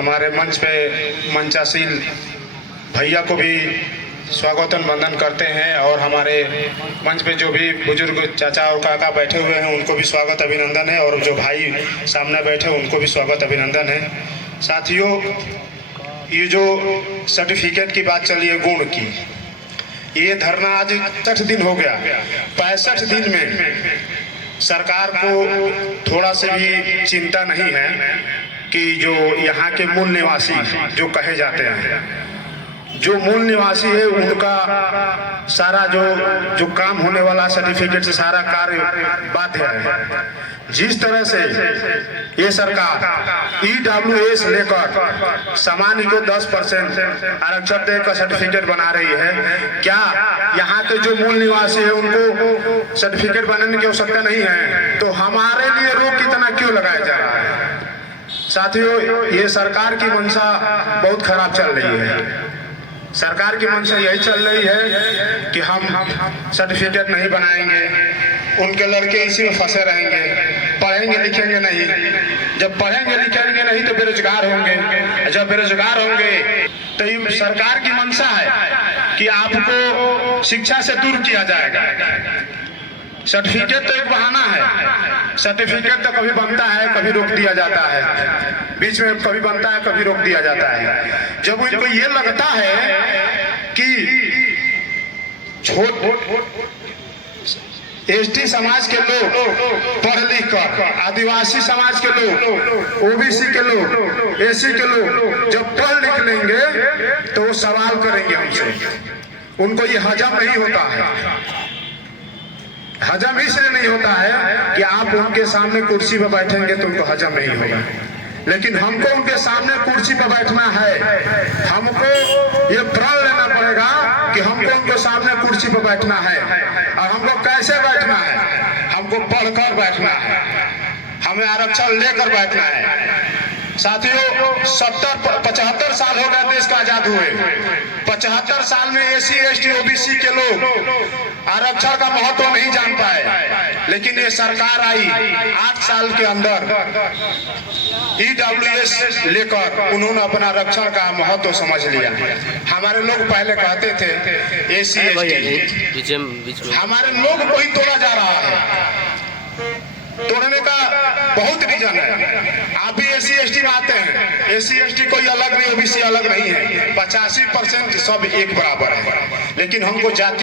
हमारे मंच पे मंचासील भैया को भी स्वागतम वंदन करते हैं और हमारे मंच पे जो भी बुजुर्ग चाचा और काका बैठे हुए हैं उनको भी स्वागत अभिनंदन है और जो भाई सामने बैठे उनको भी स्वागत अभिनंदन है। साथियों, ये जो सर्टिफिकेट की बात चली है गुण की, ये धरना आज 60 दिन हो गया। 65 दिन में सरकार को थोड़ा से भी चिंता नहीं है कि जो यहाँ के मूल निवासी जो कहे जाते हैं, जो मूल निवासी है उनका सारा जो काम होने वाला सर्टिफिकेट से सारा कार्य बाध्य है। जिस तरह से ये सरकार ईडब्ल्यूएस लेकर सामान्य को 10% आरक्षण देकर सर्टिफिकेट बना रही है, क्या यहाँ के जो मूल निवासी है उनको सर्टिफिकेट बनाने की आवश्यकता नहीं है? तो हमारे लिए रोक कितना क्यों लगाया जा रहा है? साथियों, ये सरकार की मंशा बहुत खराब चल रही है। सरकार की मंशा यही चल रही है कि हम सर्टिफिकेट नहीं बनाएंगे, उनके लड़के इसी में फंसे रहेंगे, पढ़ेंगे लिखेंगे नहीं। जब पढ़ेंगे लिखेंगे नहीं तो बेरोजगार होंगे, जब बेरोजगार होंगे तो ये सरकार की मंशा है कि आपको शिक्षा से दूर किया जाएगा। सर्टिफिकेट तो एक बहाना है, सर्टिफिकेट तो कभी बनता है कभी रोक दिया जाता है, बीच में कभी बनता है कभी रोक दिया जाता है। जब उनको ये लगता है कि एसटी समाज के लोग पढ़ लिख कर, आदिवासी समाज के लोग, ओबीसी के लोग, एसी के लोग जब पढ़ लिख लेंगे तो वो सवाल करेंगे हमसे। उनको ये हजम नहीं होता है। हजम इसलिए नहीं होता है कि आप उनके सामने कुर्सी पर बैठेंगे तो उनको हजम नहीं होगा, लेकिन हमको उनके सामने कुर्सी पर बैठना है। हमको ये प्रण लेना पड़ेगा कि हमको उनके सामने कुर्सी पर बैठना है। और हमको कैसे बैठना है? हमको पढ़कर बैठना है, हमें आरक्षण लेकर बैठना है। साथियों, 75 साल हो गए देश का आजाद हुए। 75 साल में एसी एसटी ओबीसी के लोग आरक्षण का महत्व नहीं जान पाए, लेकिन ये सरकार आई 8 साल के अंदर ईडब्ल्यूएस लेकर उन्होंने अपना आरक्षण का महत्व समझ लिया। हमारे लोग पहले कहते थे एसी एसटी, हमारे लोग को ही तोड़ा जा रहा है। तोड़ने का बहुत रीजन है। आप भी एसी एसटी में आते हैं, एसी एसटी कोई अलग नहीं, ओबीसी अलग नहीं है। 85% सब एक बराबर है, लेकिन हमको जाति